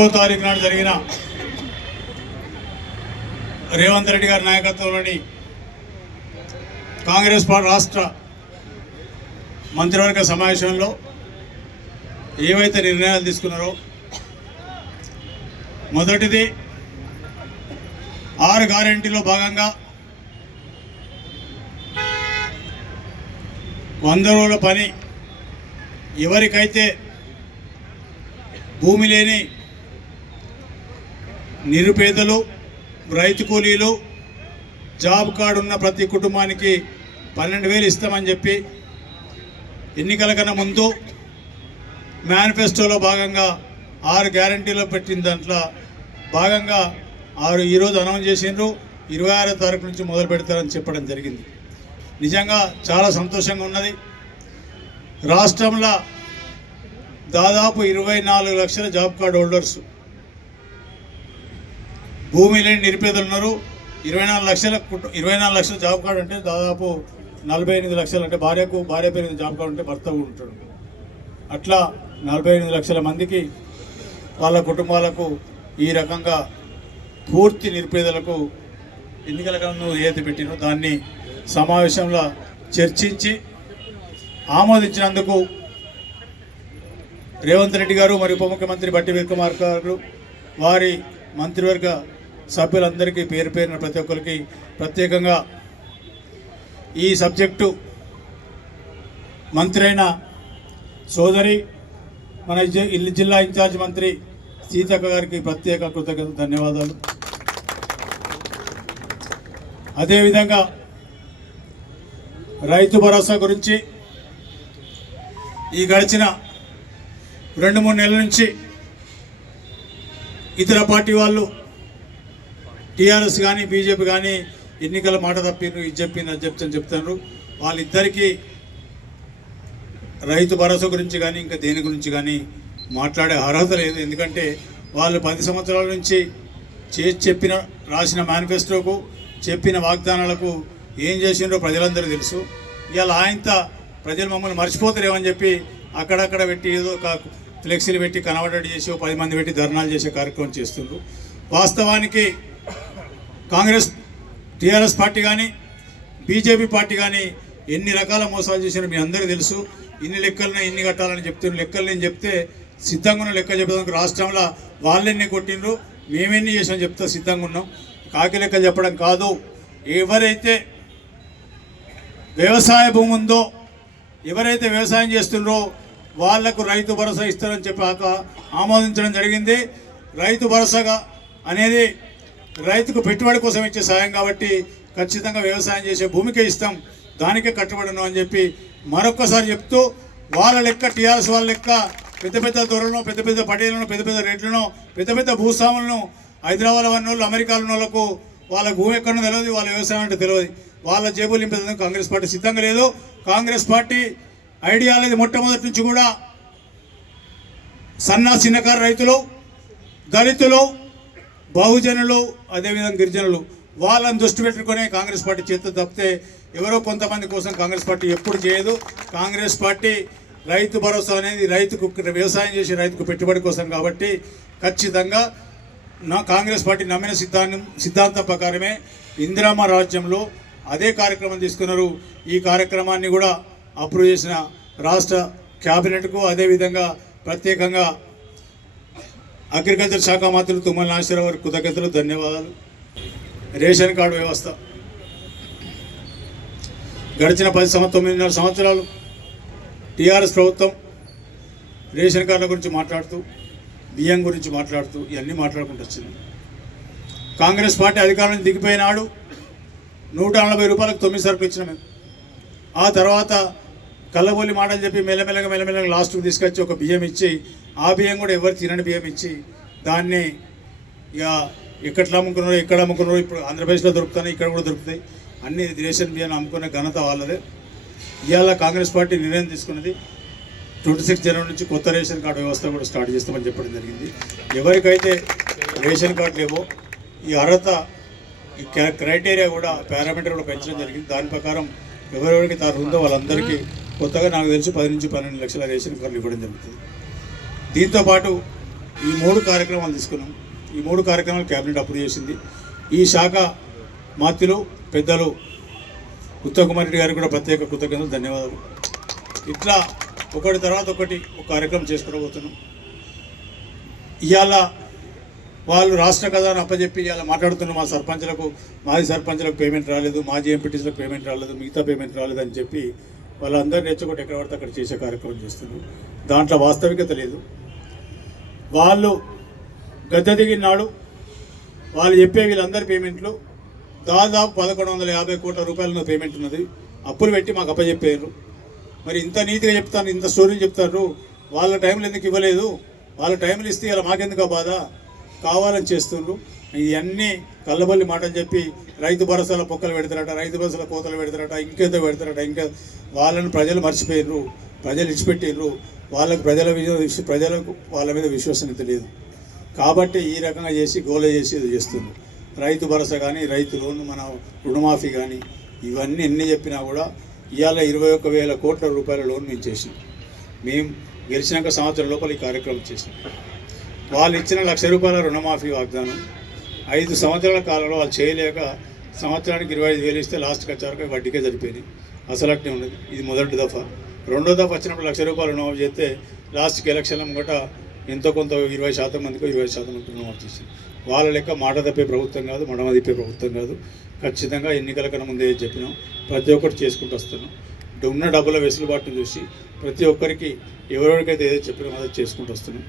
పదో తారీఖు నాడు జరిగిన రేవంత్ రెడ్డి గారి నాయకత్వంలోని కాంగ్రెస్ పార్టీ రాష్ట్ర మంత్రివర్గ సమావేశంలో ఏవైతే నిర్ణయాలు తీసుకున్నారో మొదటిది ఆరు గ్యారెంటీలో భాగంగా వంద రోజుల పని ఎవరికైతే భూమి లేని నిరుపేదలు రైతు కూలీలు జాబ్ కార్డు ఉన్న ప్రతి కుటుంబానికి పన్నెండు వేలు ఇస్తామని చెప్పి ఎన్నికల కన్నా ముందు మేనిఫెస్టోలో భాగంగా ఆరు గ్యారంటీలో పెట్టిన దాంట్లో భాగంగా ఆరు ఈరోజు అనౌన్స్ చేసిండ్రు. ఇరవై ఆరో తారీఖు నుంచి మొదలు పెడతారని చెప్పడం జరిగింది. నిజంగా చాలా సంతోషంగా ఉన్నది. రాష్ట్రంలో దాదాపు ఇరవై నాలుగు లక్షల జాబ్ కార్డు హోల్డర్స్ భూమి లేని నిరుపేదలు ఉన్నారు. ఇరవై నాలుగు లక్షల ఇరవై నాలుగు లక్షల జాబ్ కార్డు అంటే దాదాపు నలభై ఎనిమిది లక్షలు. అంటే భార్యకు భార్య పేరు జాబ్ కార్డు ఉంటే భర్త ఉంటాడు. అట్లా నలభై ఎనిమిది లక్షల మందికి వాళ్ళ కుటుంబాలకు ఈ రకంగా పూర్తి నిరుపేదలకు ఎన్నికల కన్నా ఏది పెట్టినో దాన్ని సమావేశంలో చర్చించి ఆమోదించినందుకు రేవంత్ రెడ్డి గారు మరియు ఉప ముఖ్యమంత్రి బట్టి విక్రమార్ గారు వారి మంత్రివర్గ సభ్యులందరికీ పేరు పేరున ప్రతి ఒక్కరికి ప్రత్యేకంగా ఈ సబ్జెక్టు మంత్రైన సోదరి మన జి- ఇల్లు జిల్లా ఇన్ఛార్జ్ మంత్రి సీతక్క గారికి ప్రత్యేక కృతజ్ఞత ధన్యవాదాలు. అదేవిధంగా రైతు భరోసా గురించి ఈ గడిచిన రెండు మూడు నెలల నుంచి ఇతర పార్టీ వాళ్ళు టీఆర్ఎస్ కానీ బీజేపీ కానీ ఎన్నికల మాట తప్పిండ్రు ఇది చెప్పింది అది చెప్తాను చెప్తాను వాళ్ళిద్దరికీ రైతు భరోసా గురించి కానీ ఇంకా దేని గురించి కానీ మాట్లాడే అర్హత లేదు. ఎందుకంటే వాళ్ళు పది సంవత్సరాల నుంచి చేసి చెప్పిన రాసిన మేనిఫెస్టోకు చెప్పిన వాగ్దానాలకు ఏం చేసిండ్రో ప్రజలందరూ తెలుసు. ఇవాళ ఆయనత ప్రజలు మమ్మల్ని మర్చిపోతారేమని చెప్పి అక్కడక్కడ పెట్టి ఏదో ఒక ఫ్లెక్సీలు పెట్టి కనబడేట్టు చేసి పది మంది పెట్టి ధర్నాలు చేసే కార్యక్రమం చేస్తుండ్రు. వాస్తవానికి కాంగ్రెస్ టీఆర్ఎస్ పార్టీ కానీ బీజేపీ పార్టీ కానీ ఎన్ని రకాల మోసాలు చేసినా మీ అందరికీ తెలుసు. ఇన్ని లెక్కలను ఇన్ని కట్టాలని చెప్తున్న లెక్కలు నేను చెప్తే సిద్ధంగా ఉన్న లెక్క చెప్పడానికి రాష్ట్రంలో వాళ్ళెన్ని కొట్టిండ్రు మేమెన్ని చేసాం చెప్తే సిద్ధంగా ఉన్నాం. కాకి లెక్క చెప్పడం కాదు. ఎవరైతే వ్యవసాయ భూమి ఉందో ఎవరైతే వ్యవసాయం చేస్తున్నారో వాళ్ళకు రైతు భరోసా ఇస్తారని చెప్పాక ఆమోదించడం జరిగింది. రైతు భరోసాగా అనేది రైతుకు పెట్టుబడి కోసం ఇచ్చే సాయం కాబట్టి ఖచ్చితంగా వ్యవసాయం చేసే భూమికే ఇస్తాం. దానికే కట్టుబడను అని చెప్పి మరొక్కసారి చెప్తూ వాళ్ళ లెక్క టీఆర్ఎస్ వాళ్ళ లెక్క పెద్ద పెద్ద దొరలను పెద్ద పెద్ద పటేలను పెద్ద పెద్ద రెడ్లను పెద్ద పెద్ద భూస్వాములను హైదరాబాద్ ఉన్న వాళ్ళు అమెరికాలో వాళ్ళకు వాళ్ళ భూమి ఎక్కడో తెలియదు వాళ్ళ వ్యవసాయం అంటే తెలియదు వాళ్ళ జేబులు నింపేందుకు కాంగ్రెస్ పార్టీ సిద్ధంగా లేదు. కాంగ్రెస్ పార్టీ ఐడియా అనేది మొట్టమొదటి నుంచి కూడా సన్న చిన్నకారు రైతులు దళితులు బహుజనులు అదేవిధంగా గిరిజనులు వాళ్ళని దృష్టి పెట్టుకునే కాంగ్రెస్ పార్టీ చేత తప్పితే ఎవరో కొంతమంది కోసం కాంగ్రెస్ పార్టీ ఎప్పుడు చేయదు. కాంగ్రెస్ పార్టీ రైతు భరోసా అనేది రైతుకు వ్యవసాయం చేసే రైతుకు పెట్టుబడి కోసం కాబట్టి ఖచ్చితంగా నా కాంగ్రెస్ పార్టీ నమ్మిన సిద్ధాంతం సిద్ధాంతం ప్రకారమే ఇందిరామ రాజ్యంలో అదే కార్యక్రమం తీసుకున్నారు. ఈ కార్యక్రమాన్ని కూడా అప్రూవ్ చేసిన రాష్ట్ర క్యాబినెట్కు అదేవిధంగా ప్రత్యేకంగా అగ్రికల్చర్ శాఖ మంత్రులు తుమ్మల నాగేశ్వరరావు గారికి కృతజ్ఞతలు ధన్యవాదాలు. రేషన్ కార్డు వ్యవస్థ. గడిచిన పది సంవత్సరం తొమ్మిదిన్నర సంవత్సరాలు టీఆర్ఎస్ ప్రభుత్వం రేషన్ కార్డుల గురించి మాట్లాడుతూ బియ్యం గురించి మాట్లాడుతూ ఇవన్నీ మాట్లాడుకుంటూ వచ్చింది. కాంగ్రెస్ పార్టీ అధికారానికి దిగిపోయినాడు. నూట నలభై రూపాయలకు తొమ్మిది సరుకులు ఇచ్చిన మేము. ఆ తర్వాత కల్లబోలి మాటలు చెప్పి మెల్లమెల్లగా మెల్లమెల్లగా లాస్ట్కి తీసుకొచ్చి ఒక బియ్యం ఇచ్చి ఆ బియ్యం కూడా ఎవరు తినని బియ్యం ఇచ్చి దాన్ని ఇక ఎక్కడ అమ్ముకున్నారో ఎక్కడ అమ్ముకున్నారో ఇప్పుడు ఆంధ్రప్రదేశ్లో దొరుకుతాయి ఇక్కడ కూడా దొరుకుతాయి. అన్ని రేషన్ బియ్యాన్ని అమ్ముకునే ఘనత వాళ్ళదే. ఇవాళ కాంగ్రెస్ పార్టీ నిర్ణయం తీసుకున్నది ట్వంటీ సిక్స్ జనవరి నుంచి కొత్త రేషన్ కార్డు వ్యవస్థ కూడా స్టార్ట్ చేస్తామని చెప్పడం జరిగింది. ఎవరికైతే రేషన్ కార్డు లేవో ఈ అర్హత ఈ క్ర- క్రైటీరియా కూడా పారామీటర్ కూడా పెంచడం జరిగింది. దాని ప్రకారం ఎవరెవరికి తాను ఉందో వాళ్ళందరికీ కొత్తగా నాకు తెలిసి పది నుంచి పన్నెండు లక్షల రేషన్ కార్డులు ఇవ్వడం జరుగుతుంది. దీంతో పాటు ఈ మూడు కార్యక్రమాలు తీసుకున్నాం. ఈ మూడు కార్యక్రమాలు కేబినెట్ అప్రూవ్ చేసింది. ఈ శాఖ మాత్యులు పెద్దలు ఉత్తమ్ కుమార్ రెడ్డి గారికి కూడా ప్రత్యేక కృతజ్ఞతలు ధన్యవాదాలు. ఇట్లా ఒకటి తర్వాత ఒకటి ఒక కార్యక్రమం చేసుకోబోతున్నాం ఇవాళ వాళ్ళు రాష్ట్ర ఖజానా అప్పచెప్పి అలా మాట్లాడుతున్న మా సర్పంచ్లకు మాజీ సర్పంచ్లకు పేమెంట్ రాలేదు మాజీ ఎంపీటీసీలకు పేమెంట్ రాలేదు మిగతా పేమెంట్ రాలేదు అని చెప్పి వాళ్ళందరూ నేర్చుకుంటే ఎక్కడ పడితే అక్కడ చేసే కార్యక్రమం చేస్తున్నారు. దాంట్లో వాస్తవికత లేదు. వాళ్ళు గద్దె దిగినాడు వాళ్ళు చెప్పే వీళ్ళందరి పేమెంట్లు దాదాపు పదకొండు వందల యాభై కోట్ల రూపాయల పేమెంట్ ఉన్నది. అప్పులు పెట్టి మాకు అప్పచెప్పారు మరి ఇంత నీతిగా చెప్తాను ఇంత స్టోరీలు చెప్తారు. వాళ్ళ టైంలో ఎందుకు ఇవ్వలేదు? వాళ్ళ టైంలో ఇస్తే ఇలా మాకెందుకు బాధ? కావాలని చేస్తుండ్రు. ఇవన్నీ కళ్ళబల్లి మాటలు చెప్పి రైతు భరోసాల పొక్కలు పెడతారట రైతు భరోసాల కోతలు పెడతారట ఇంకేదో పెడతారట ఇంకా వాళ్ళని ప్రజలు మర్చిపోయినరు ప్రజలు ఇచ్చిపెట్టిండ్రు వాళ్ళకు ప్రజల ప్రజలకు వాళ్ళ మీద విశ్వసనీయత లేదు. కాబట్టి ఈ రకంగా చేసి గోల చేసి ఇది చేస్తుంది రైతు భరోసా కానీ రైతు లోన్ మన రుణమాఫీ కానీ ఇవన్నీ ఎన్ని చెప్పినా కూడా ఇవాళ ఇరవై ఒక్క వేల కోట్ల రూపాయల లోన్ మేము చేసినాం. మేము గెలిచినాక సంవత్సరం లోపల ఈ కార్యక్రమం చేసినాం. వాళ్ళు ఇచ్చిన లక్ష రూపాయల రుణమాఫీ వాగ్దానం. ఐదు సంవత్సరాల కాలంలో వాళ్ళు చేయలేక సంవత్సరానికి ఇరవై ఐదు వేలు ఇస్తే లాస్ట్కి వచ్చాక వడ్డీకే సరిపోయింది. అసలు అట్నే ఉన్నది. ఇది మొదటి దఫా. రెండో దఫా వచ్చినప్పుడు లక్ష రూపాయలు రుణమాఫీ చేస్తే లాస్ట్కి ఎలక్షన్ల ముంగట ఎంతో కొంత ఇరవై శాతం మందికి ఇరవై శాతం మందికి రుణమాఫీ చేసింది. వాళ్ళ లెక్క మాట తప్పే ప్రభుత్వం కాదు మడమ తిప్పే ప్రభుత్వం కాదు. ఖచ్చితంగా ఎన్నికల కన్నా ముందే చెప్పినాం. ప్రతి ఒక్కటి చేసుకుంటూ వస్తున్నాం. ఉన్న డబ్బుల వెసులుబాటును చూసి ప్రతి ఒక్కరికి ఎవరెవరికైతే ఏదో చెప్పినామో అదే చేసుకుంటూ వస్తున్నాం.